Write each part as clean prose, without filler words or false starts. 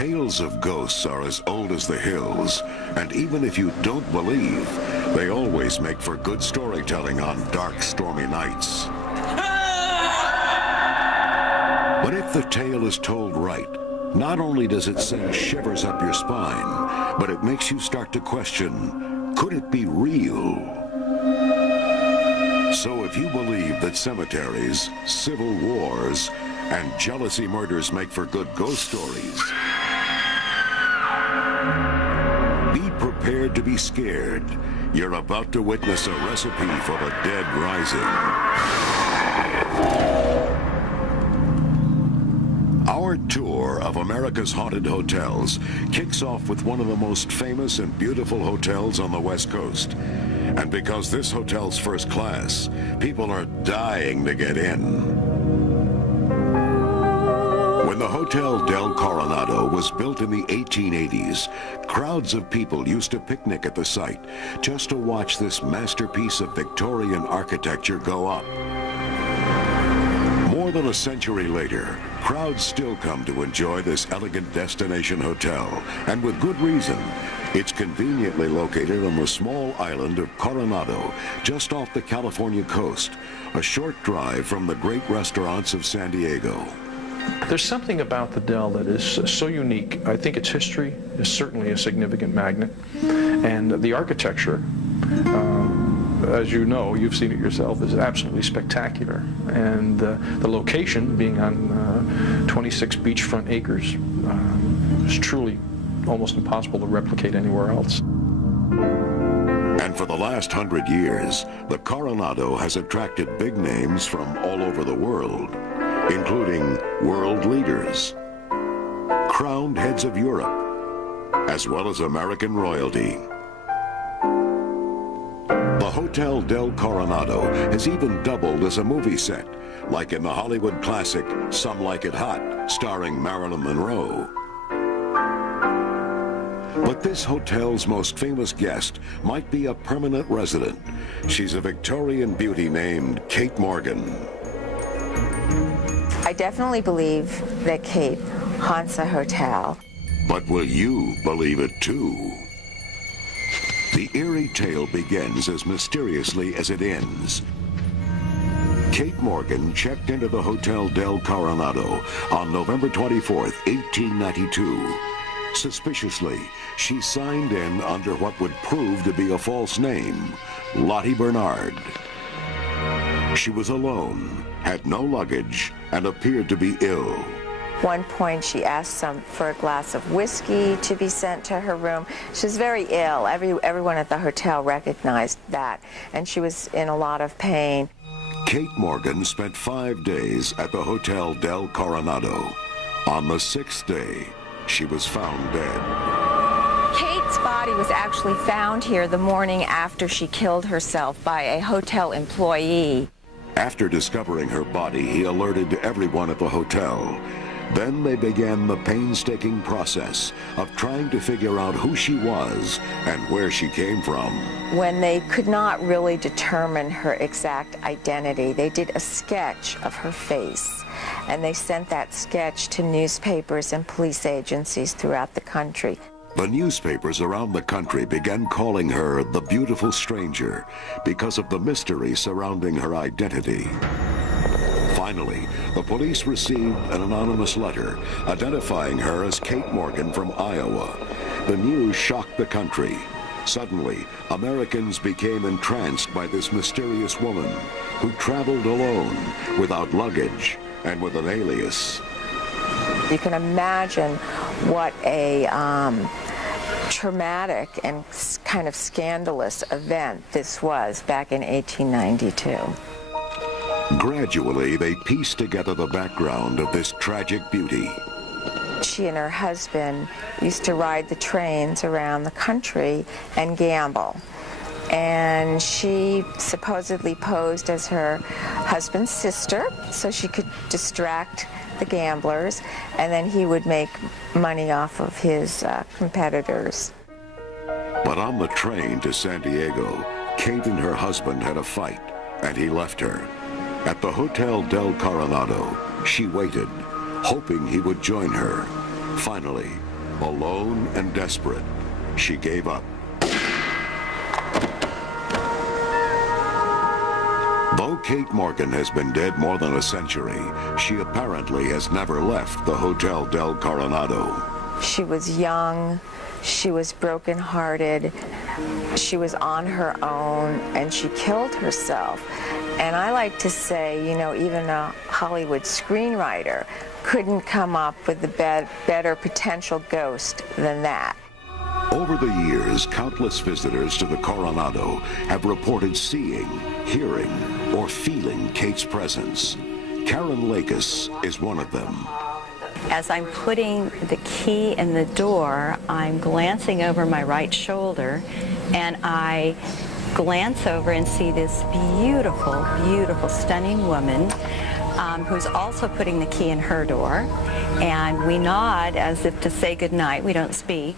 Tales of ghosts are as old as the hills, and even if you don't believe, they always make for good storytelling on dark, stormy nights. But if the tale is told right, not only does it send shivers up your spine, but it makes you start to question, could it be real? So if you believe that cemeteries, civil wars, and jealousy murders make for good ghost stories, be prepared to be scared. You're about to witness a recipe for the dead rising. Our tour of America's haunted hotels kicks off with one of the most famous and beautiful hotels on the West Coast. And because this hotel's first class, people are dying to get in. When the Hotel del Coronado was built in the 1880s, crowds of people used to picnic at the site just to watch this masterpiece of Victorian architecture go up. More than a century later, crowds still come to enjoy this elegant destination hotel, and with good reason. It's conveniently located on the small island of Coronado, just off the California coast, a short drive from the great restaurants of San Diego. There's something about the Del that is so unique. I think its history is certainly a significant magnet, and the architecture, as you know, you've seen it yourself, is absolutely spectacular. And the location, being on 26 beachfront acres, is truly almost impossible to replicate anywhere else. And for the last 100 years, the Coronado has attracted big names from all over the world, including world leaders, crowned heads of Europe, as well as American royalty. The Hotel del Coronado has even doubled as a movie set, like in the Hollywood classic Some Like It Hot, starring Marilyn Monroe. But this hotel's most famous guest might be a permanent resident. She's a Victorian beauty named Kate Morgan. I definitely believe that Kate haunts a hotel. But will you believe it too? The eerie tale begins as mysteriously as it ends. Kate Morgan checked into the Hotel del Coronado on November 24th, 1892. Suspiciously, she signed in under what would prove to be a false name, Lottie Bernard. She was alone, had no luggage, and appeared to be ill. One point she asked for a glass of whiskey to be sent to her room. She was very ill. Everyone at the hotel recognized that, and she was in a lot of pain. Kate Morgan spent 5 days at the Hotel del Coronado. On the 6th day, she was found dead. Kate's body was actually found here the morning after she killed herself by a hotel employee. After discovering her body, he alerted everyone at the hotel. Then they began the painstaking process of trying to figure out who she was and where she came from. When they could not really determine her exact identity, they did a sketch of her face, and they sent that sketch to newspapers and police agencies throughout the country. The newspapers around the country began calling her the beautiful stranger because of the mystery surrounding her identity. Finally, the police received an anonymous letter identifying her as Kate Morgan from Iowa. The news shocked the country. Suddenly, Americans became entranced by this mysterious woman who traveled alone, without luggage, and with an alias. You can imagine what a traumatic and kind of scandalous event this was back in 1892. Gradually, they pieced together the background of this tragic beauty. She and her husband used to ride the trains around the country and gamble. And she supposedly posed as her husband's sister so she could distract the gamblers, and then he would make money off of his competitors. But on the train to San Diego, Kate and her husband had a fight, and he left her. At the Hotel del Coronado, she waited, hoping he would join her. Finally, Alone and desperate, she gave up. Though Kate Morgan has been dead more than a century, she apparently has never left the Hotel del Coronado. She was young, she was brokenhearted, she was on her own, and she killed herself. And I like to say, you know, even a Hollywood screenwriter couldn't come up with a better potential ghost than that. Over the years, countless visitors to the Coronado have reported seeing, hearing, or feeling Kate's presence. Karen Lakis is one of them. As I'm putting the key in the door, I'm glancing over my right shoulder, and I glance over and see this beautiful, beautiful, stunning woman who's also putting the key in her door. And we nod as if to say goodnight. We don't speak.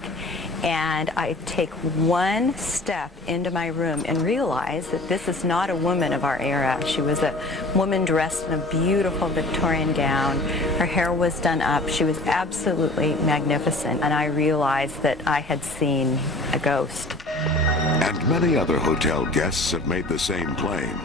And I take one step into my room and realize that this is not a woman of our era. She was a woman dressed in a beautiful Victorian gown. Her hair was done up. She was absolutely magnificent. And I realized that I had seen a ghost. And many other hotel guests have made the same claim.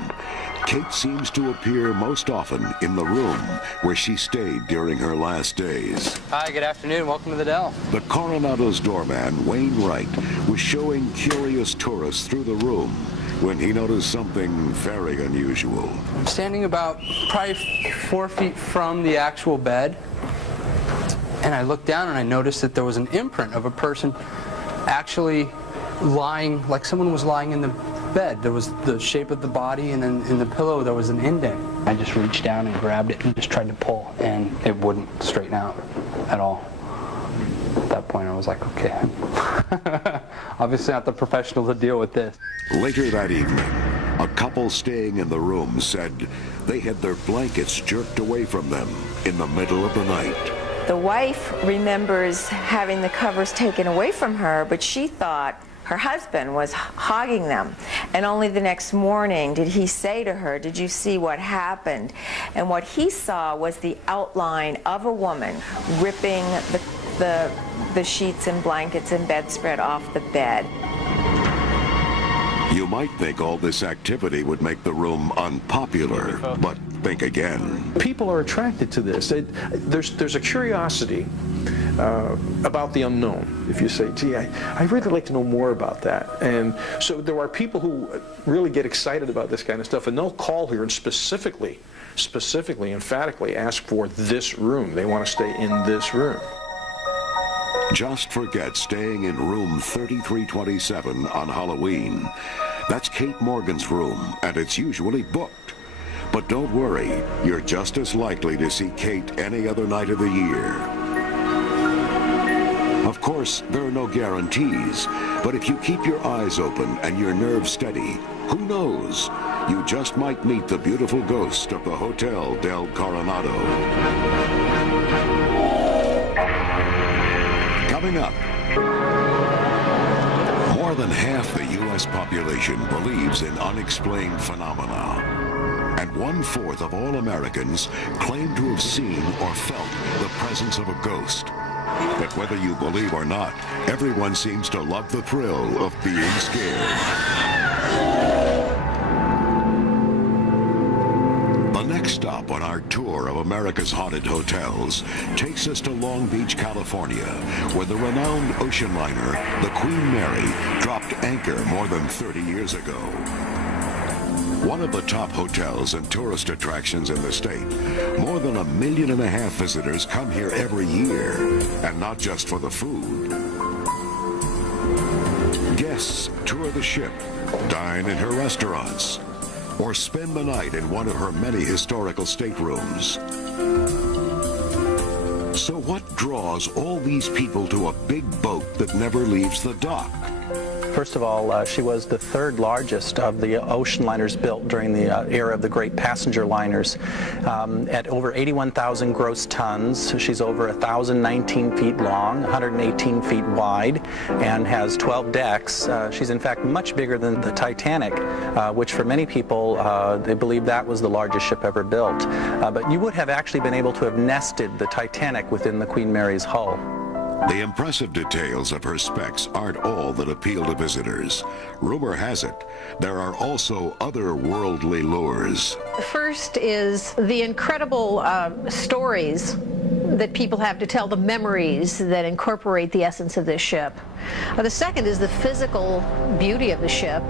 Kate seems to appear most often in the room where she stayed during her last days. Hi, good afternoon. Welcome to the Dell. The Coronado's doorman, Wayne Wright, was showing curious tourists through the room when he noticed something very unusual. I'm standing about probably 4 feet from the actual bed, and I looked down and I noticed that there was an imprint of a person actually lying, like someone was lying in the bed. There was the shape of the body, and then in the pillow there was an indent. I just reached down and grabbed it and just tried to pull, and it wouldn't straighten out at all. At that point I was like, okay, obviously not the professional to deal with this. Later that evening, a couple staying in the room said they had their blankets jerked away from them in the middle of the night. The wife remembers having the covers taken away from her, but she thought her husband was hogging them. And only the next morning did he say to her, "Did you see what happened?" And what he saw was the outline of a woman ripping the sheets and blankets and bedspread off the bed. You might think all this activity would make the room unpopular, but think again. People are attracted to this. There's a curiosity about the unknown. If you say, gee, I'd really like to know more about that. And so there are people who really get excited about this kind of stuff, and they'll call here and specifically, emphatically ask for this room. They want to stay in this room. Just forget staying in room 3327 on Halloween. That's Kate Morgan's room, and it's usually booked. But don't worry, you're just as likely to see Kate any other night of the year. Of course, there are no guarantees, but if you keep your eyes open and your nerves steady, who knows? You just might meet the beautiful ghost of the Hotel del Coronado. Coming up, more than half the U.S. population believes in unexplained phenomena, and 1/4 of all Americans claim to have seen or felt the presence of a ghost. But whether you believe or not, everyone seems to love the thrill of being scared. The next stop on our tour of America's haunted hotels takes us to Long Beach, California, where the renowned ocean liner, the Queen Mary, dropped anchor more than 30 years ago. One of the top hotels and tourist attractions in the state. More than 1.5 million visitors come here every year, and not just for the food. Guests tour the ship, dine in her restaurants, or spend the night in one of her many historical staterooms. So what draws all these people to a big boat that never leaves the dock? First of all, she was the third largest of the ocean liners built during the era of the great passenger liners. At over 81,000 gross tons, she's over 1,019 feet long, 118 feet wide, and has 12 decks. She's in fact much bigger than the Titanic, which for many people, they believe that was the largest ship ever built. But you would have actually been able to have nested the Titanic within the Queen Mary's hull. The impressive details of her specs aren't all that appeal to visitors. Rumor has it, there are also other worldly lures. The first is the incredible stories that people have to tell, the memories that incorporate the essence of this ship. The second is the physical beauty of the ship.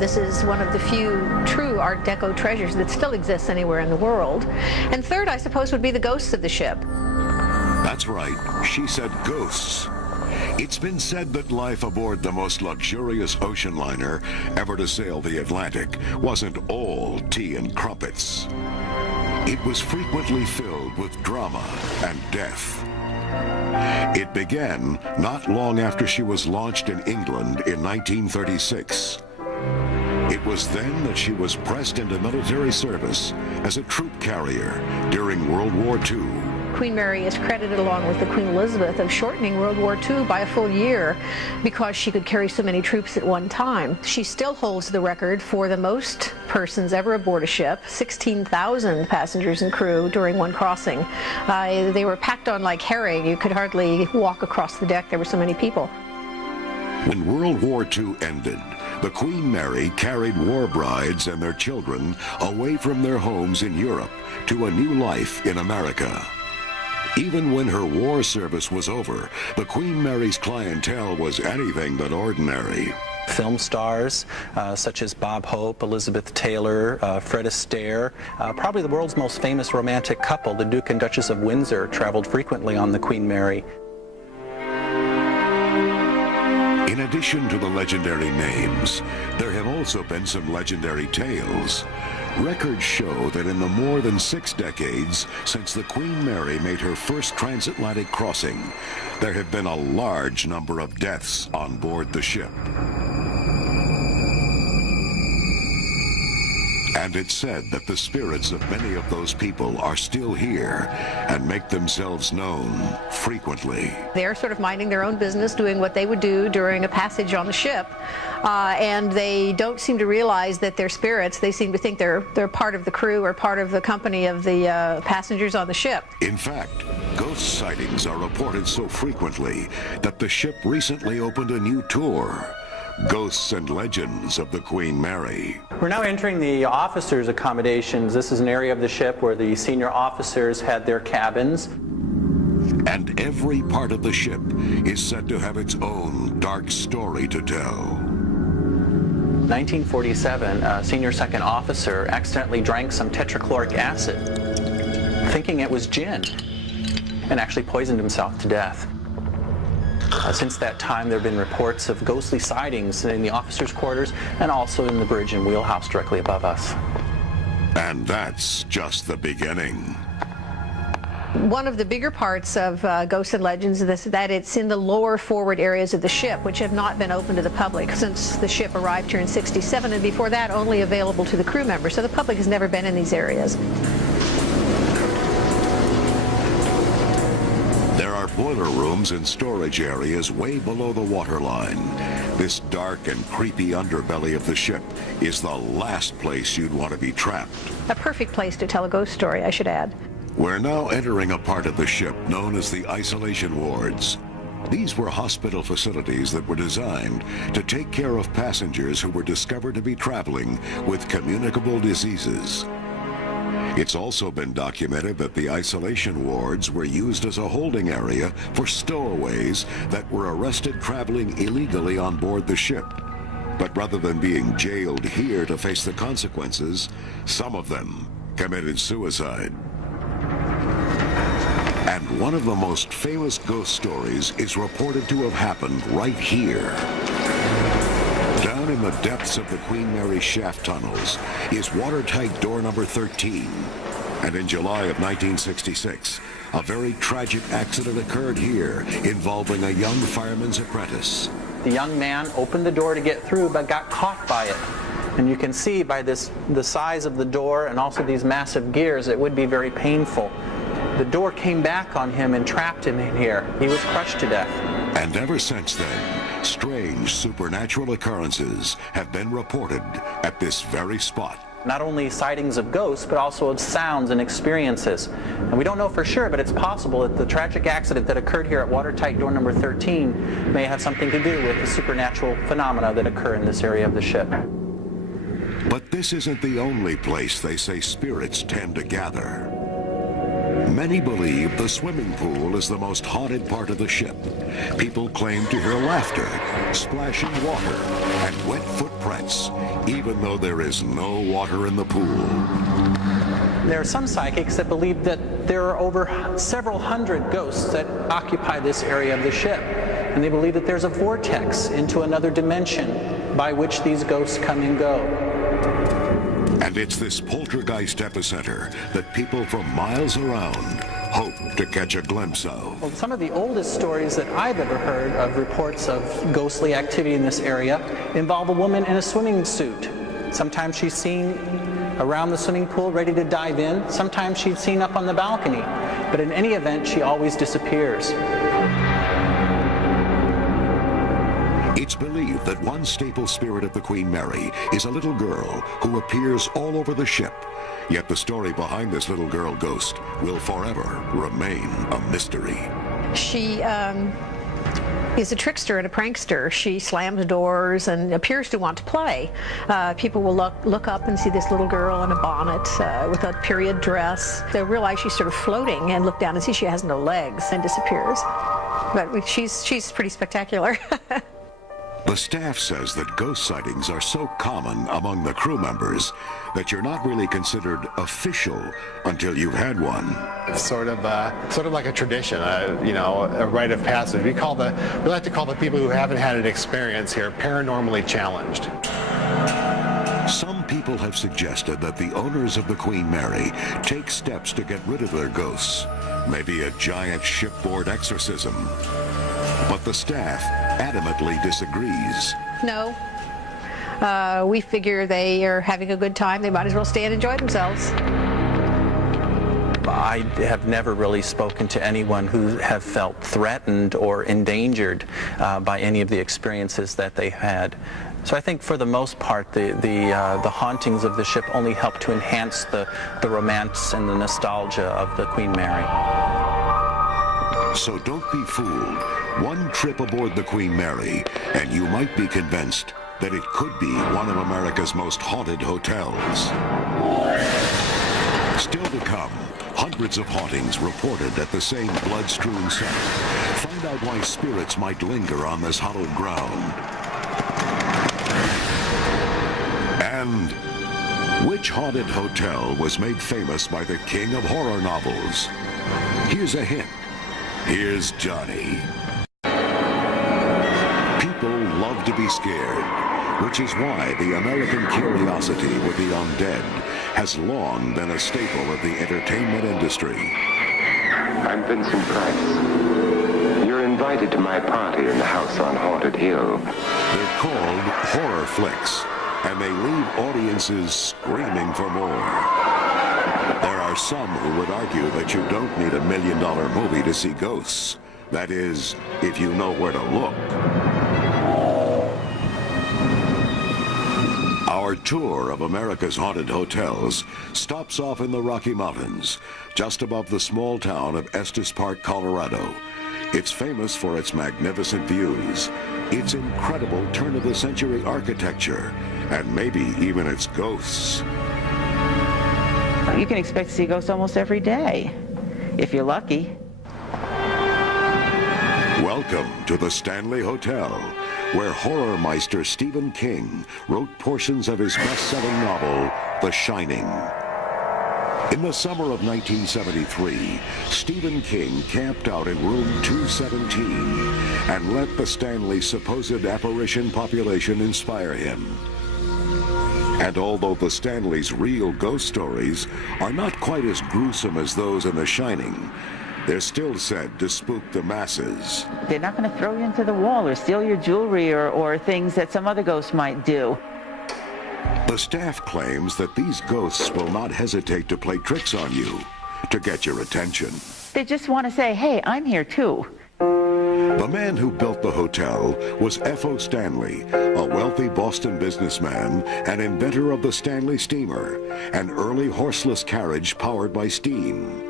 This is one of the few true Art Deco treasures that still exists anywhere in the world. And third, I suppose, would be the ghosts of the ship. That's right, she said ghosts. It's been said that life aboard the most luxurious ocean liner ever to sail the Atlantic wasn't all tea and crumpets. It was frequently filled with drama and death. It began not long after she was launched in England in 1936. It was then that she was pressed into military service as a troop carrier during World War II. Queen Mary is credited, along with the Queen Elizabeth, of shortening World War II by a full year because she could carry so many troops at one time. She still holds the record for the most persons ever aboard a ship, 16,000 passengers and crew during one crossing. They were packed on like herring. You could hardly walk across the deck. There were so many people. When World War II ended, the Queen Mary carried war brides and their children away from their homes in Europe to a new life in America. Even when her war service was over, the Queen Mary's clientele was anything but ordinary. Film stars such as Bob Hope, Elizabeth Taylor, Fred Astaire, probably the world's most famous romantic couple, the Duke and Duchess of Windsor, traveled frequently on the Queen Mary. In addition to the legendary names, there have also been some legendary tales. Records show that in the more than 6 decades since the Queen Mary made her first transatlantic crossing, there have been a large number of deaths on board the ship. And it's said that the spirits of many of those people are still here and make themselves known frequently. They're sort of minding their own business, doing what they would do during a passage on the ship, and they don't seem to realize that they're spirits. They seem to think they're part of the crew or part of the company of the passengers on the ship. In fact, ghost sightings are reported so frequently that the ship recently opened a new tour, Ghosts and Legends of the Queen Mary. We're now entering the officers' accommodations. This is an area of the ship where the senior officers had their cabins. And every part of the ship is said to have its own dark story to tell. 1947, a senior second officer accidentally drank some tetrachloric acid, thinking it was gin, and actually poisoned himself to death. Since that time, there have been reports of ghostly sightings in the officers' quarters and also in the bridge and wheelhouse directly above us. And that's just the beginning. One of the bigger parts of Ghosts and Legends is that it's in the lower forward areas of the ship, which have not been open to the public since the ship arrived here in '67, and before that only available to the crew members. So the public has never been in these areas. There are boiler rooms and storage areas way below the waterline. This dark and creepy underbelly of the ship is the last place you'd want to be trapped. A perfect place to tell a ghost story, I should add. We're now entering a part of the ship known as the isolation wards. These were hospital facilities that were designed to take care of passengers who were discovered to be traveling with communicable diseases. It's also been documented that the isolation wards were used as a holding area for stowaways that were arrested traveling illegally on board the ship. But rather than being jailed here to face the consequences, some of them committed suicide. And one of the most famous ghost stories is reported to have happened right here. Down in the depths of the Queen Mary shaft tunnels is watertight door number 13. And in July of 1966, a very tragic accident occurred here involving a young fireman's apprentice. The young man opened the door to get through but got caught by it. And you can see by the size of the door and also these massive gears, it would be very painful. The door came back on him and trapped him in here. He was crushed to death. And ever since then, strange supernatural occurrences have been reported at this very spot. Not only sightings of ghosts, but also of sounds and experiences. And we don't know for sure, but it's possible that the tragic accident that occurred here at watertight door number 13 may have something to do with the supernatural phenomena that occur in this area of the ship. But this isn't the only place they say spirits tend to gather. Many believe the swimming pool is the most haunted part of the ship. People claim to hear laughter, splashing water, and wet footprints, even though there is no water in the pool. There are some psychics that believe that there are over several hundred ghosts that occupy this area of the ship. And they believe that there's a vortex into another dimension by which these ghosts come and go. And it's this poltergeist epicenter that people from miles around hope to catch a glimpse of. Well, some of the oldest stories that I've ever heard of reports of ghostly activity in this area involve a woman in a swimming suit. Sometimes she's seen around the swimming pool ready to dive in. Sometimes she's seen up on the balcony. But in any event, she always disappears. It's believed that one staple spirit of the Queen Mary is a little girl who appears all over the ship. Yet the story behind this little girl ghost will forever remain a mystery. She is a trickster and a prankster. She slams doors and appears to want to play. People will look up and see this little girl in a bonnet with a period dress. They'll realize she's sort of floating and look down and see she has no legs and disappears. But she's pretty spectacular. The staff says that ghost sightings are so common among the crew members that you're not really considered official until you've had one. It's sort of like a tradition, you know, a rite of passage. We like to call the people who haven't had an experience here paranormally challenged. Some people have suggested that the owners of the Queen Mary take steps to get rid of their ghosts, maybe a giant shipboard exorcism. But the staff adamantly disagrees. No. We figure they are having a good time. They might as well stay and enjoy themselves. I have never really spoken to anyone who have felt threatened or endangered by any of the experiences that they had. So I think for the most part, the hauntings of the ship only help to enhance the romance and the nostalgia of the Queen Mary. So don't be fooled. One trip aboard the Queen Mary, and you might be convinced that it could be one of America's most haunted hotels. Still to come, hundreds of hauntings reported at the same blood-strewn site. Find out why spirits might linger on this hallowed ground. And which haunted hotel was made famous by the king of horror novels? Here's a hint. Here's Johnny. People love to be scared, which is why the American curiosity with the undead has long been a staple of the entertainment industry. I'm Vincent Price. You're invited to my party in the house on Haunted Hill. They're called horror flicks, and they leave audiences screaming for more. There are some who would argue that you don't need $1 million movie to see ghosts. That is, if you know where to look. Our tour of America's haunted hotels stops off in the Rocky Mountains, just above the small town of Estes Park, Colorado. It's famous for its magnificent views, its incredible turn-of-the-century architecture, and maybe even its ghosts. You can expect to see ghosts almost every day, if you're lucky. Welcome to the Stanley Hotel, where horror meister Stephen King wrote portions of his best-selling novel, The Shining. In the summer of 1973, Stephen King camped out in room 217 and let the Stanley's supposed apparition population inspire him. And although the Stanleys' real ghost stories are not quite as gruesome as those in The Shining, they're still said to spook the masses. They're not going to throw you into the wall or steal your jewelry or things that some other ghosts might do. The staff claims that these ghosts will not hesitate to play tricks on you to get your attention. They just want to say, hey, I'm here too. The man who built the hotel was F.O. Stanley, a wealthy Boston businessman and inventor of the Stanley steamer, an early horseless carriage powered by steam.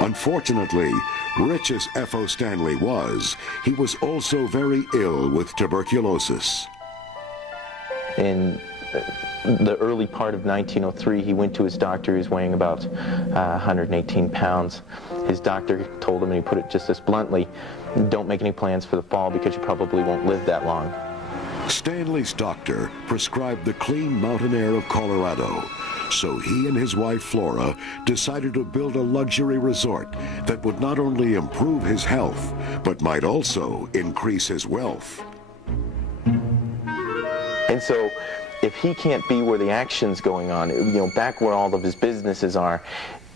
Unfortunately, rich as F.O. Stanley was, he was also very ill with tuberculosis. In the early part of 1903, he went to his doctor. He was weighing about 118 pounds. His doctor told him, and he put it just as bluntly, don't make any plans for the fall because you probably won't live that long. Stanley's doctor prescribed the clean mountain air of Colorado, so he and his wife Flora decided to build a luxury resort that would not only improve his health, but might also increase his wealth. And so, if he can't be where the action's going on, you know, back where all of his businesses are,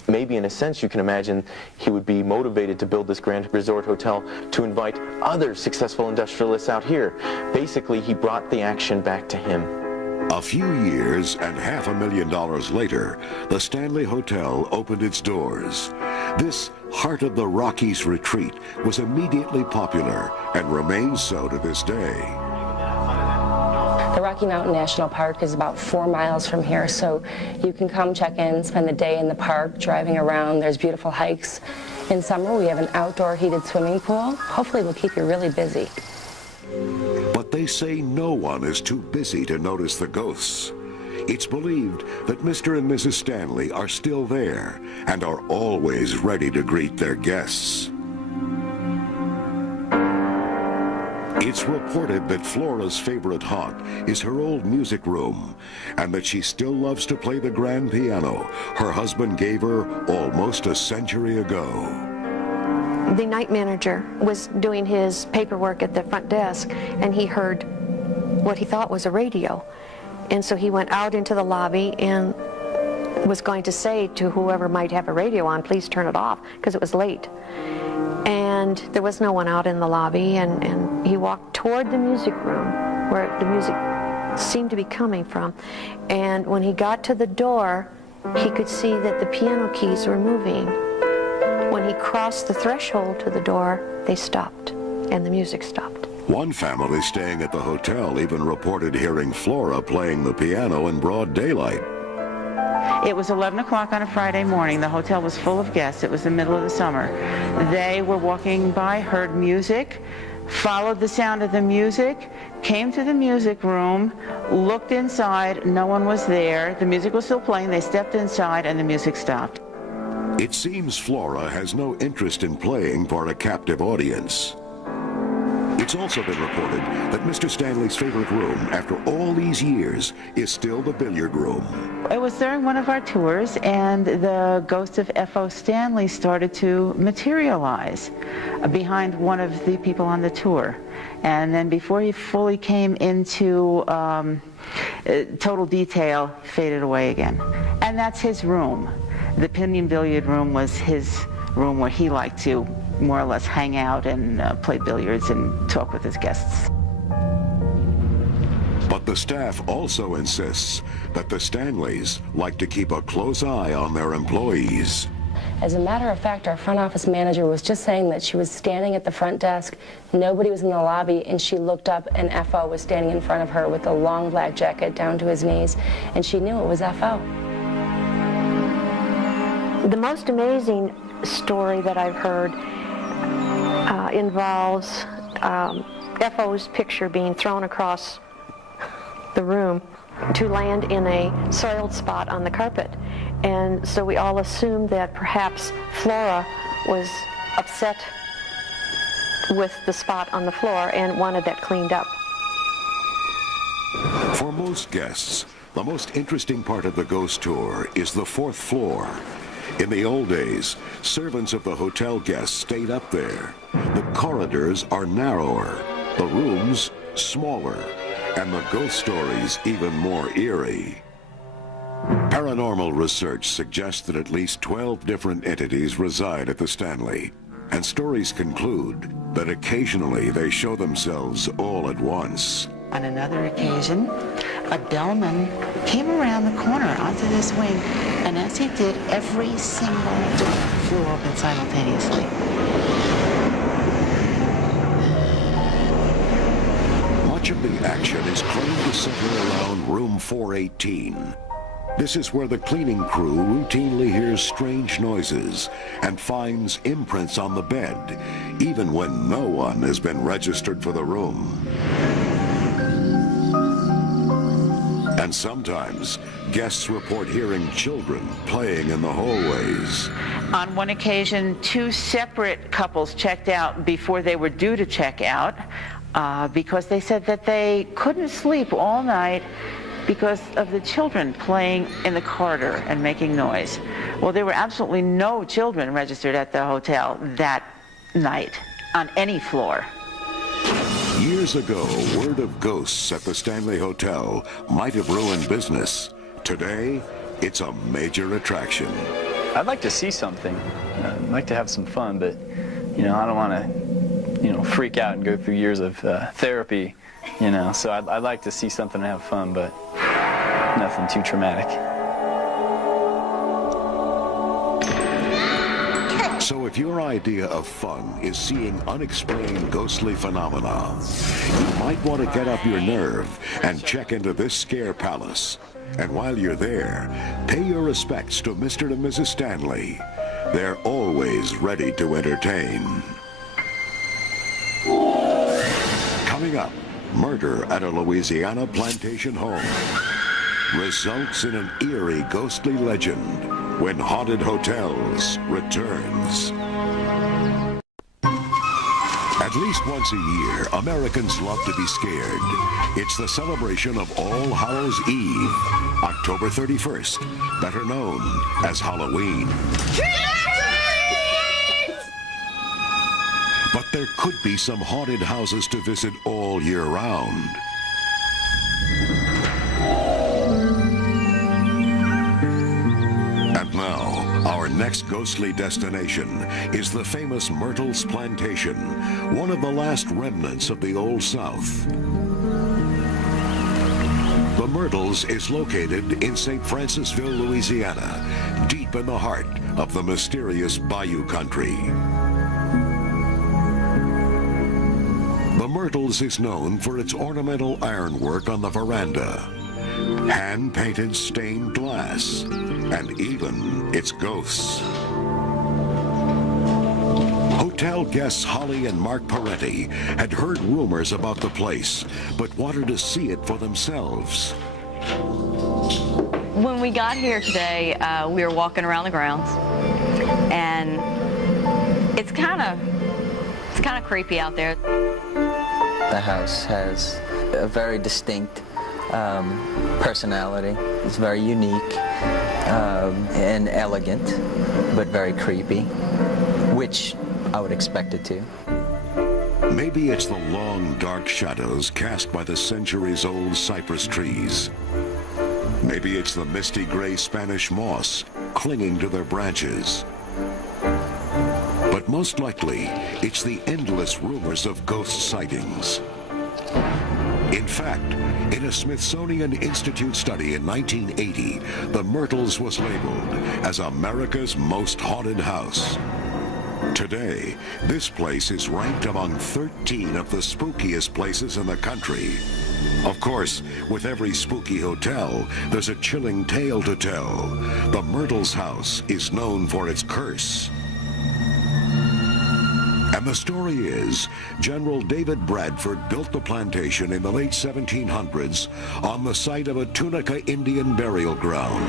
maybe in a sense you can imagine he would be motivated to build this grand resort hotel to invite other successful industrialists out here. Basically, he brought the action back to him. A few years and $500,000 later, the Stanley Hotel opened its doors. This Heart of the Rockies retreat was immediately popular and remains so to this day. The Rocky Mountain National Park is about 4 miles from here, so you can come check in, spend the day in the park, driving around. There's beautiful hikes. In summer, we have an outdoor heated swimming pool. Hopefully, we'll keep you really busy. But they say no one is too busy to notice the ghosts. It's believed that Mr. and Mrs. Stanley are still there and are always ready to greet their guests. It's reported that Flora's favorite haunt is her old music room, and that she still loves to play the grand piano her husband gave her almost a century ago. The night manager was doing his paperwork at the front desk, and he heard what he thought was a radio. And so he went out into the lobby and was going to say to whoever might have a radio on, please turn it off, because it was late. And there was no one out in the lobby, and he walked toward the music room where the music seemed to be coming from. And when he got to the door, he could see that the piano keys were moving. When he crossed the threshold to the door, they stopped, and the music stopped. One family staying at the hotel even reported hearing Flora playing the piano in broad daylight. It was 11 o'clock on a Friday morning. The hotel was full of guests. It was the middle of the summer. They were walking by, heard music, followed the sound of the music, came to the music room, looked inside. No one was there. The music was still playing. They stepped inside, and the music stopped. It seems Flora has no interest in playing for a captive audience. It's also been reported that Mr. Stanley's favorite room, after all these years, is still the billiard room. It was during one of our tours, and the ghost of F.O. Stanley started to materialize behind one of the people on the tour. And then before he fully came into total detail, faded away again. And that's his room. The Pinion Billiard Room was his room where he liked to more or less hang out and play billiards and talk with his guests. But the staff also insists that the Stanleys like to keep a close eye on their employees. As a matter of fact, our front office manager was just saying that she was standing at the front desk, nobody was in the lobby, and she looked up and F.O. was standing in front of her with a long black jacket down to his knees, and she knew it was F.O. The most amazing story that I've heard involves F.O.'s picture being thrown across the room to land in a soiled spot on the carpet. And so we all assumed that perhaps Flora was upset with the spot on the floor and wanted that cleaned up. For most guests, the most interesting part of the ghost tour is the 4th floor. In the old days, servants of the hotel guests stayed up there. The corridors are narrower, the rooms smaller, and the ghost stories even more eerie. Paranormal research suggests that at least 12 different entities reside at the Stanley, and stories conclude that occasionally they show themselves all at once. On another occasion, a bellman came around the corner onto this wing, and as he did, every single door flew open simultaneously. Much of the action is claimed to center around room 418. This is where the cleaning crew routinely hears strange noises and finds imprints on the bed, even when no one has been registered for the room. And sometimes, guests report hearing children playing in the hallways. On one occasion, 2 separate couples checked out before they were due to check out because they said that they couldn't sleep all night because of the children playing in the corridor and making noise. Well, there were absolutely no children registered at the hotel that night on any floor. Years ago, word of ghosts at the Stanley Hotel might have ruined business. Today, it's a major attraction. I'd like to see something. I'd like to have some fun, but, I don't want to, freak out and go through years of therapy, So I'd like to see something and have fun, but nothing too traumatic. So if your idea of fun is seeing unexplained ghostly phenomena, you might want to get up your nerve and check into this scare palace. And while you're there, pay your respects to Mr. and Mrs. Stanley. They're always ready to entertain. Coming up, murder at a Louisiana plantation home results in an eerie ghostly legend when Haunted Hotels returns. At least once a year, Americans love to be scared. It's the celebration of All Hallows Eve, October 31st, better known as Halloween. But there could be some haunted houses to visit all year round. And now, our next ghostly destination is the famous Myrtles Plantation, one of the last remnants of the Old South. The Myrtles is located in St. Francisville, Louisiana, deep in the heart of the mysterious Bayou Country. The Myrtles is known for its ornamental ironwork on the veranda, hand-painted stained glass, and even its ghosts. Hotel guests Holly and Mark Peretti had heard rumors about the place, but wanted to see it for themselves. When we got here today, we were walking around the grounds, and it's kind of creepy out there. The house has a very distinct personality. It's very unique and elegant, but very creepy, which I would expect it to. Maybe it's the long, dark shadows cast by the centuries-old cypress trees. Maybe it's the misty gray Spanish moss clinging to their branches. But most likely, it's the endless rumors of ghost sightings. In fact, in a Smithsonian Institute study in 1980, the Myrtles was labeled as America's most haunted house. Today, this place is ranked among 13 of the spookiest places in the country. Of course, with every spooky hotel, there's a chilling tale to tell. The Myrtles house is known for its curse. And the story is, General David Bradford built the plantation in the late 1700s on the site of a Tunica Indian burial ground.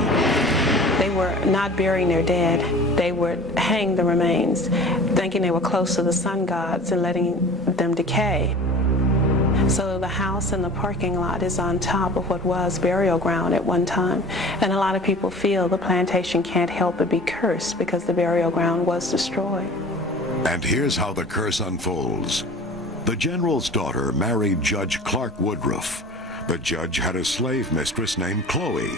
They were not burying their dead. They would hang the remains, thinking they were close to the sun gods and letting them decay. So the house and the parking lot is on top of what was burial ground at one time. And a lot of people feel the plantation can't help but be cursed because the burial ground was destroyed. And here's how the curse unfolds. The general's daughter married Judge Clark Woodruff. The judge had a slave mistress named Chloe,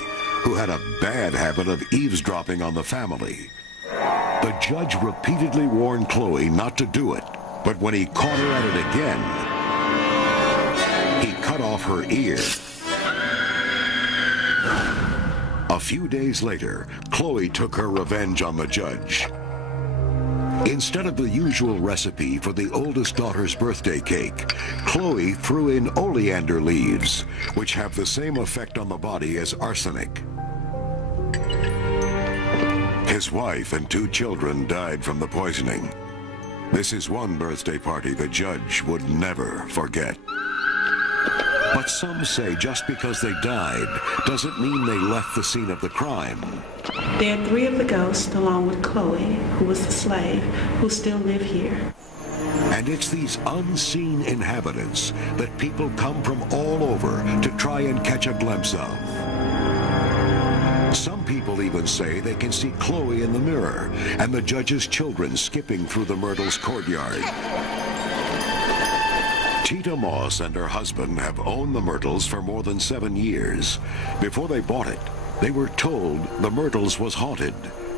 who had a bad habit of eavesdropping on the family. The judge repeatedly warned Chloe not to do it, but when he caught her at it again, he cut off her ear. A few days later, Chloe took her revenge on the judge. Instead of the usual recipe for the oldest daughter's birthday cake, Chloe threw in oleander leaves, which have the same effect on the body as arsenic. His wife and 2 children died from the poisoning. This is one birthday party the judge would never forget. But some say just because they died doesn't mean they left the scene of the crime. There are 3 of the ghosts, along with Chloe, who was the slave, who still live here. And it's these unseen inhabitants that people come from all over to try and catch a glimpse of. Some people even say they can see Chloe in the mirror and the judge's children skipping through the Myrtles' courtyard. Tita Moss and her husband have owned the Myrtles for more than 7 years. Before they bought it, they were told the Myrtles was haunted.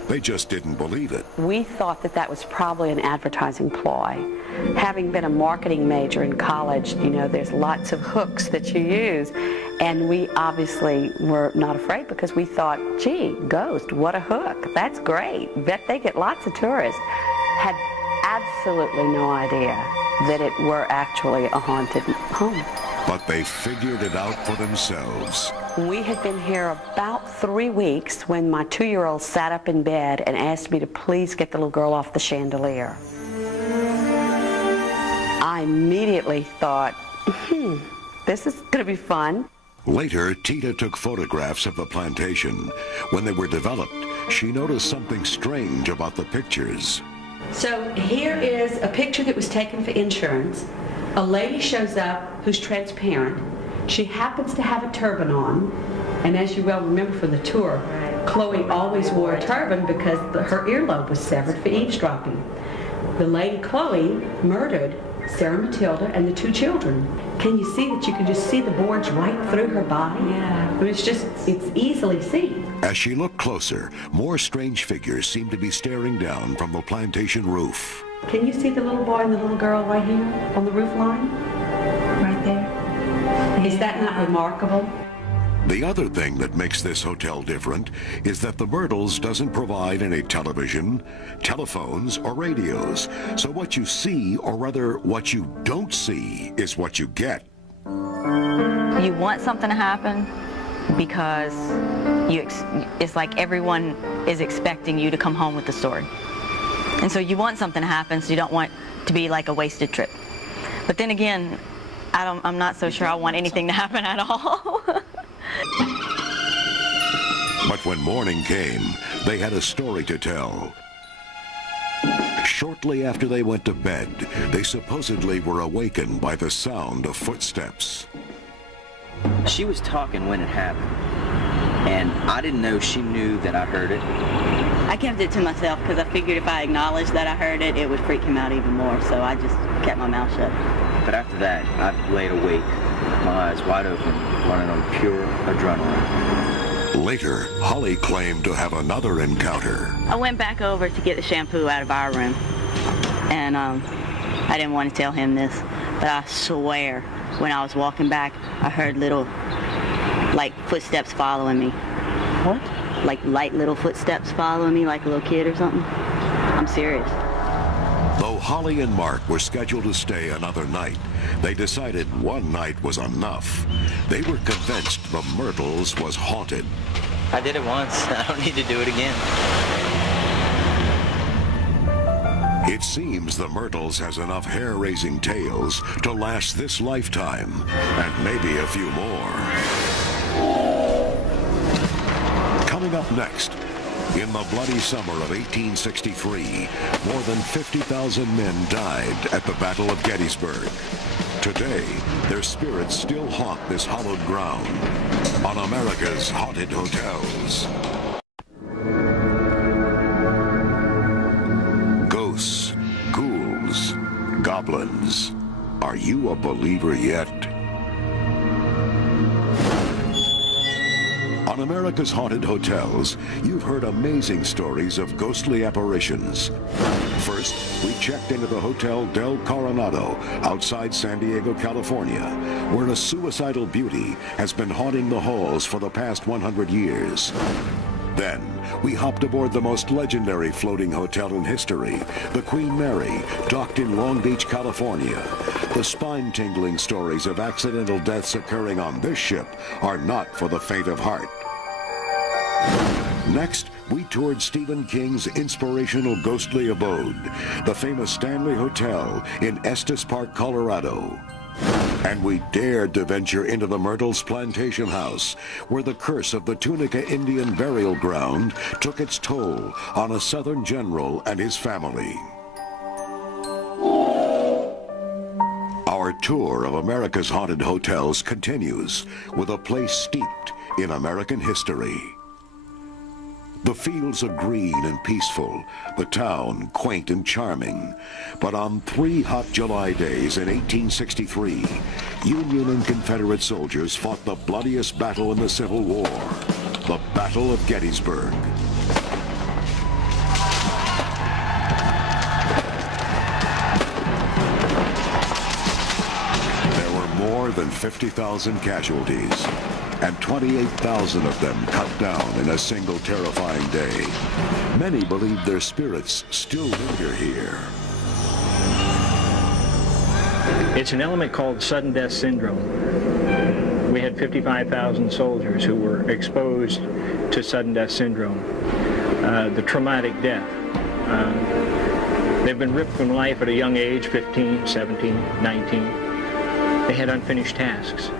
They just didn't believe it. We thought that that was probably an advertising ploy. Having been a marketing major in college, you know, there's lots of hooks that you use. And we obviously were not afraid because we thought, gee, ghost, what a hook. That's great. Bet they get lots of tourists. Had absolutely no idea that it were actually a haunted home. But they figured it out for themselves. We had been here about 3 weeks when my 2-year-old sat up in bed and asked me to please get the little girl off the chandelier. I immediately thought, this is going to be fun. Later, Tita took photographs of the plantation. When they were developed, she noticed something strange about the pictures. So here is a picture that was taken for insurance. A lady shows up who's transparent. She happens to have a turban on. And as you well remember from the tour, Chloe always wore a turban because her earlobe was severed for eavesdropping. The lady Chloe murdered Sarah Matilda and the 2 children. Can you see that you can just see the boards right through her body? Yeah. It's easily seen. As she looked closer, more strange figures seemed to be staring down from the plantation roof. Can you see the little boy and the little girl right here on the roof line? Right there. Is that not remarkable? The other thing that makes this hotel different is that the Myrtles doesn't provide any television, telephones, or radios. So what you see, or rather what you don't see, is what you get. You want something to happen because it's like everyone is expecting you to come home with the story. And so you want something to happen, so you don't want to be like a wasted trip. But then again, I'm not so sure I want anything to happen at all. But when morning came, they had a story to tell. Shortly after they went to bed, they supposedly were awakened by the sound of footsteps. She was talking when it happened, and I didn't know she knew that I heard it. I kept it to myself because I figured if I acknowledged that I heard it, it would freak him out even more, so I just kept my mouth shut. But after that, I laid awake, my eyes wide open, running on pure adrenaline. Later, Holly claimed to have another encounter. I went back over to get the shampoo out of our room, and I didn't want to tell him this, but I swear, when I was walking back, I heard little, like, footsteps following me. What? Like light little footsteps following me like a little kid or something. I'm serious. Though Holly and Mark were scheduled to stay another night, they decided one night was enough. They were convinced the Myrtles was haunted. I did it once. I don't need to do it again. It seems the Myrtles has enough hair-raising tales to last this lifetime, and maybe a few more. Coming up next, in the bloody summer of 1863, more than 50,000 men died at the Battle of Gettysburg. Today, their spirits still haunt this hallowed ground on America's Haunted Hotels. Ghosts, ghouls, goblins. Are you a believer yet? On America's Haunted Hotels, you've heard amazing stories of ghostly apparitions. First, we checked into the Hotel Del Coronado outside San Diego, California, where a suicidal beauty has been haunting the halls for the past 100 years. Then, we hopped aboard the most legendary floating hotel in history, the Queen Mary, docked in Long Beach, California. The spine-tingling stories of accidental deaths occurring on this ship are not for the faint of heart. Next, we toured Stephen King's inspirational ghostly abode, the famous Stanley Hotel in Estes Park, Colorado. And we dared to venture into the Myrtles Plantation House, where the curse of the Tunica Indian burial ground took its toll on a Southern general and his family. Our tour of America's haunted hotels continues with a place steeped in American history. The fields are green and peaceful, the town quaint and charming. But on 3 hot July days in 1863, Union and Confederate soldiers fought the bloodiest battle in the Civil War, the Battle of Gettysburg. There were more than 50,000 casualties, and 28,000 of them cut down in a single terrifying day. Many believe their spirits still linger here. It's an element called sudden death syndrome. We had 55,000 soldiers who were exposed to sudden death syndrome, the traumatic death. They've been ripped from life at a young age, 15, 17, 19. They had unfinished tasks.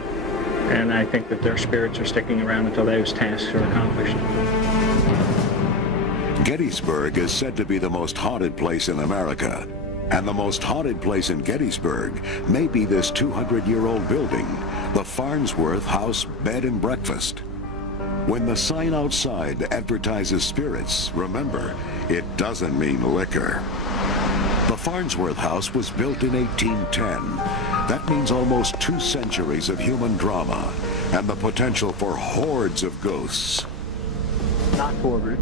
And I think that their spirits are sticking around until those tasks are accomplished. Gettysburg is said to be the most haunted place in America. And the most haunted place in Gettysburg may be this 200-year-old building, the Farnsworth House Bed and Breakfast. When the sign outside advertises spirits, remember, it doesn't mean liquor. The Farnsworth House was built in 1810. That means almost 2 centuries of human drama and the potential for hordes of ghosts. Not forward.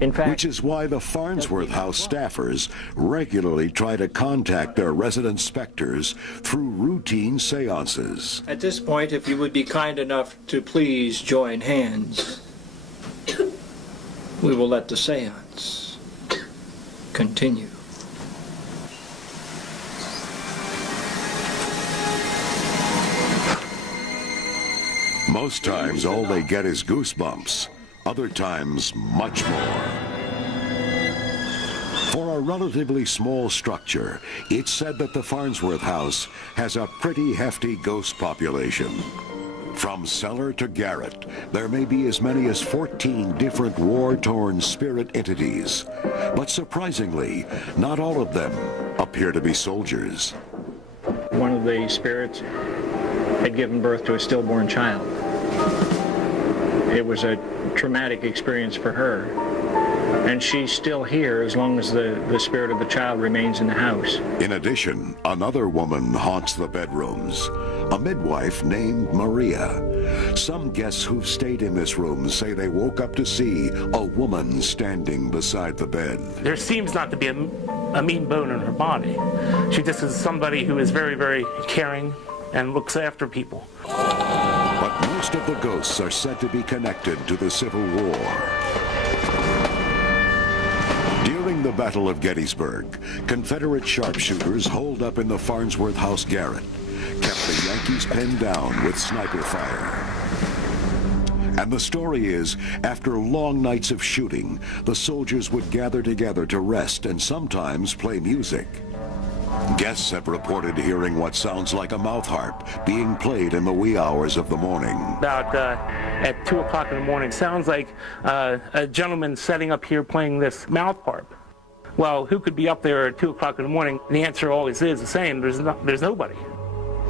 In fact, which is why the Farnsworth House staffers regularly try to contact their resident specters through routine seances. At this point, if you would be kind enough to please join hands, we will let the seance continue. Most times, all they get is goosebumps. Other times, much more. For a relatively small structure, it's said that the Farnsworth House has a pretty hefty ghost population. From cellar to garret, there may be as many as 14 different war-torn spirit entities. But surprisingly, not all of them appear to be soldiers. One of the spirits had given birth to a stillborn child. It was a traumatic experience for her, and she's still here as long as the spirit of the child remains in the house. In addition, another woman haunts the bedrooms, a midwife named Maria. Some guests who've stayed in this room say they woke up to see a woman standing beside the bed. There seems not to be a mean bone in her body. She just is somebody who is very, very caring and looks after people. But most of the ghosts are said to be connected to the Civil War. During the Battle of Gettysburg, Confederate sharpshooters holed up in the Farnsworth House garret, kept the Yankees pinned down with sniper fire. And the story is, after long nights of shooting, the soldiers would gather together to rest and sometimes play music. Guests have reported hearing what sounds like a mouth harp being played in the wee hours of the morning. About at 2 o'clock in the morning, sounds like a gentleman setting up here playing this mouth harp. Well, who could be up there at 2 o'clock in the morning? The answer always is the same, there's nobody.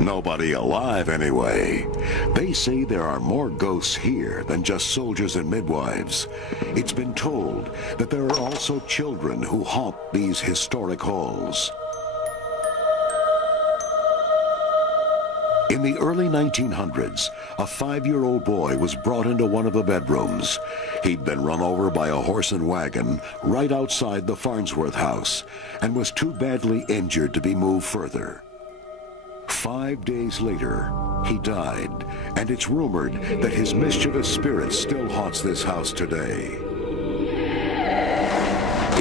Nobody alive, anyway. They say there are more ghosts here than just soldiers and midwives. It's been told that there are also children who haunt these historic halls. In the early 1900s, a 5-year-old boy was brought into one of the bedrooms. He'd been run over by a horse and wagon right outside the Farnsworth house and was too badly injured to be moved further. 5 days later, He died, and it's rumored that his mischievous spirit still haunts this house today.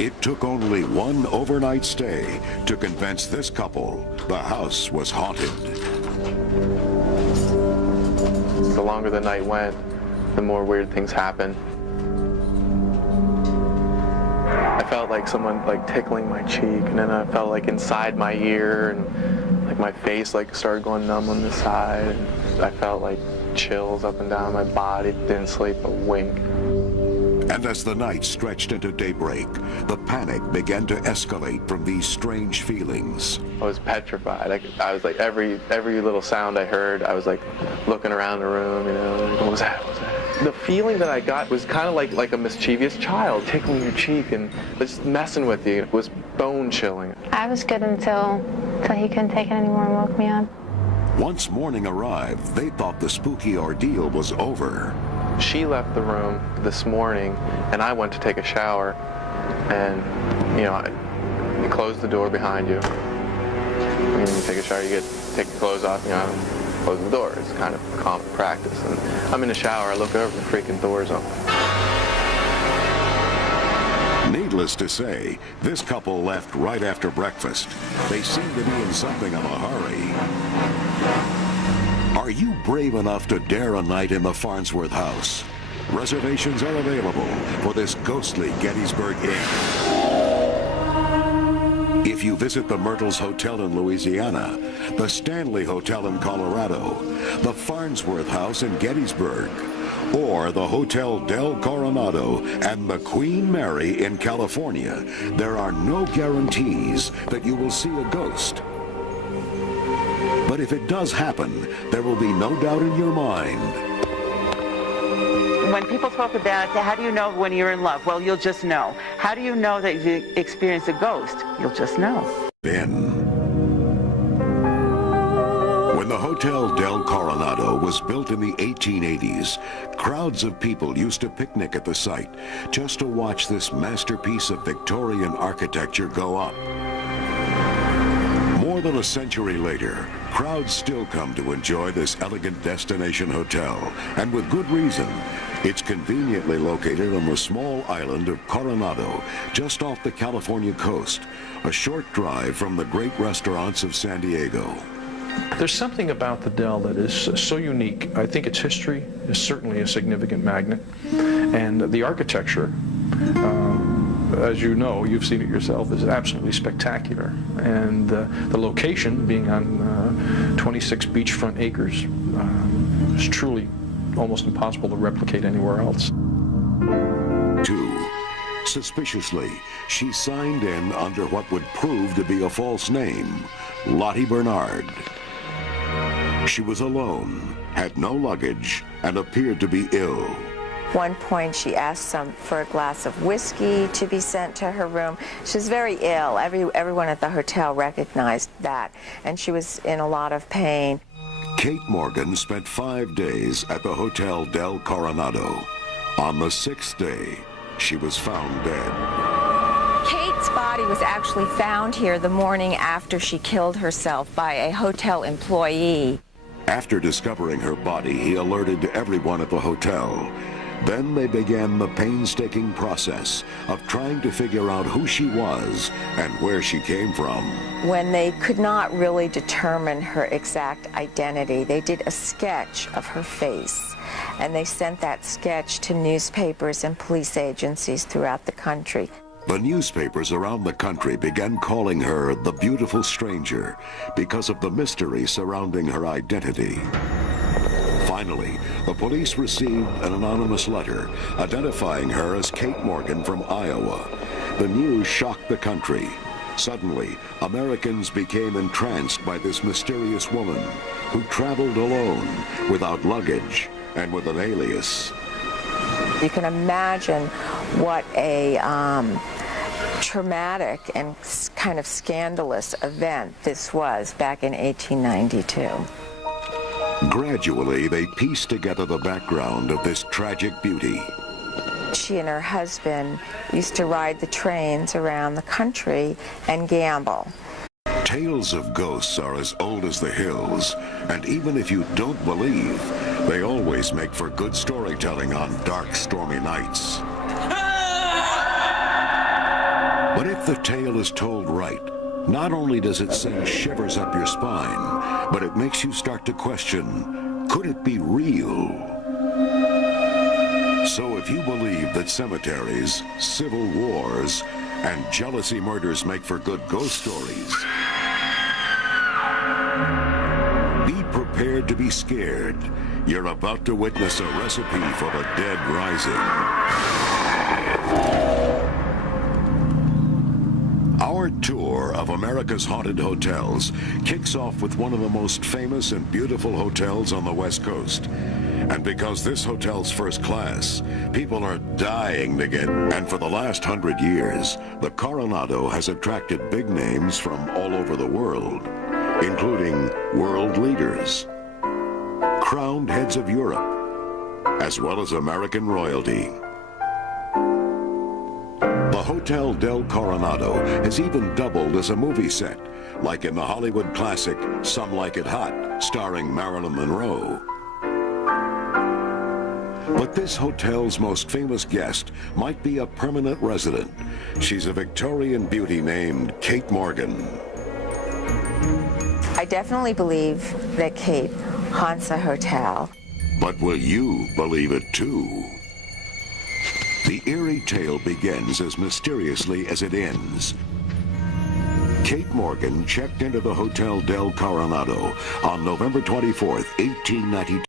It took only one overnight stay to convince this couple the house was haunted. The longer the night went, the more weird things happened. I felt like someone tickling my cheek, and then I felt like inside my ear, and like my face started going numb on the side. And I felt like chills up and down my body. Didn't sleep a wink. And as the night stretched into daybreak, the panic began to escalate from these strange feelings. I was petrified. I was like, every little sound I heard, I was like looking around the room, what was that? What was that? The feeling that I got was kind of like a mischievous child tickling your cheek and just messing with you. It was bone chilling. I was good until he couldn't take it anymore and woke me up. Once morning arrived, they thought the spooky ordeal was over. She left the room this morning, and I went to take a shower, and, you close the door behind you. When you take a shower, you take your clothes off, close the door. It's kind of common practice. And I'm in the shower, I look over, the freaking door's open. Needless to say, this couple left right after breakfast. They seemed to be in something of a hurry. Are you brave enough to dare a night in the Farnsworth house? Reservations are available for this ghostly Gettysburg Inn. If you visit the Myrtles Hotel in Louisiana, the Stanley Hotel in Colorado, the Farnsworth House in Gettysburg, or the Hotel Del Coronado and the Queen Mary in California, there are no guarantees that you will see a ghost. But if it does happen, there will be no doubt in your mind. When people talk about how do you know when you're in love? Well, you'll just know. How do you know that you experienced a ghost? You'll just know. When the Hotel Del Coronado was built in the 1880s, crowds of people used to picnic at the site just to watch this masterpiece of Victorian architecture go up. More than a century later, crowds still come to enjoy this elegant destination hotel, and with good reason. It's conveniently located on the small island of Coronado, just off the California coast, a short drive from the great restaurants of San Diego. There's something about the Del that is so unique. I think its history is certainly a significant magnet, and the architecture, as you know, you've seen it yourself, is absolutely spectacular. And the location, being on 26 beachfront acres, is truly almost impossible to replicate anywhere else. 2. Suspiciously, she signed in under what would prove to be a false name, Lottie Bernard. She was alone, had no luggage, and appeared to be ill. One point she asked for a glass of whiskey to be sent to her room. She was very ill. Everyone at the hotel recognized that, and she was in a lot of pain. Kate Morgan spent 5 days at the Hotel Del Coronado. On the 6th day, she was found dead. Kate's body was actually found here the morning after she killed herself by a hotel employee. After discovering her body, he alerted everyone at the hotel. Then they began the painstaking process of trying to figure out who she was and where she came from. When they could not really determine her exact identity, they did a sketch of her face, and they sent that sketch to newspapers and police agencies throughout the country. The newspapers around the country began calling her the beautiful stranger because of the mystery surrounding her identity. Finally, the police received an anonymous letter identifying her as Kate Morgan from Iowa. The news shocked the country. Suddenly, Americans became entranced by this mysterious woman who traveled alone, without luggage, and with an alias. You can imagine what a traumatic and kind of scandalous event this was back in 1892. Gradually, they pieced together the background of this tragic beauty. She and her husband used to ride the trains around the country and gamble. Tales of ghosts are as old as the hills, and even if you don't believe, they always make for good storytelling on dark, stormy nights. But if the tale is told right, not only does it send shivers up your spine, but it makes you start to question, could it be real? So if you believe that cemeteries, civil wars, and jealousy murders make for good ghost stories, be prepared to be scared. You're about to witness a recipe for the dead rising. Our tour of America's haunted hotels kicks off with one of the most famous and beautiful hotels on the West Coast. And because this hotel's first class, people are dying to get. And for the last 100 years, the Coronado has attracted big names from all over the world, including world leaders, crowned heads of Europe, as well as American royalty. The Hotel del Coronado has even doubled as a movie set, like in the Hollywood classic Some Like It Hot, starring Marilyn Monroe. But this hotel's most famous guest might be a permanent resident. She's a Victorian beauty named Kate Morgan. I definitely believe that Kate haunts a hotel. But will you believe it too? The eerie tale begins as mysteriously as it ends. Kate Morgan checked into the Hotel del Coronado on November 24th, 1892.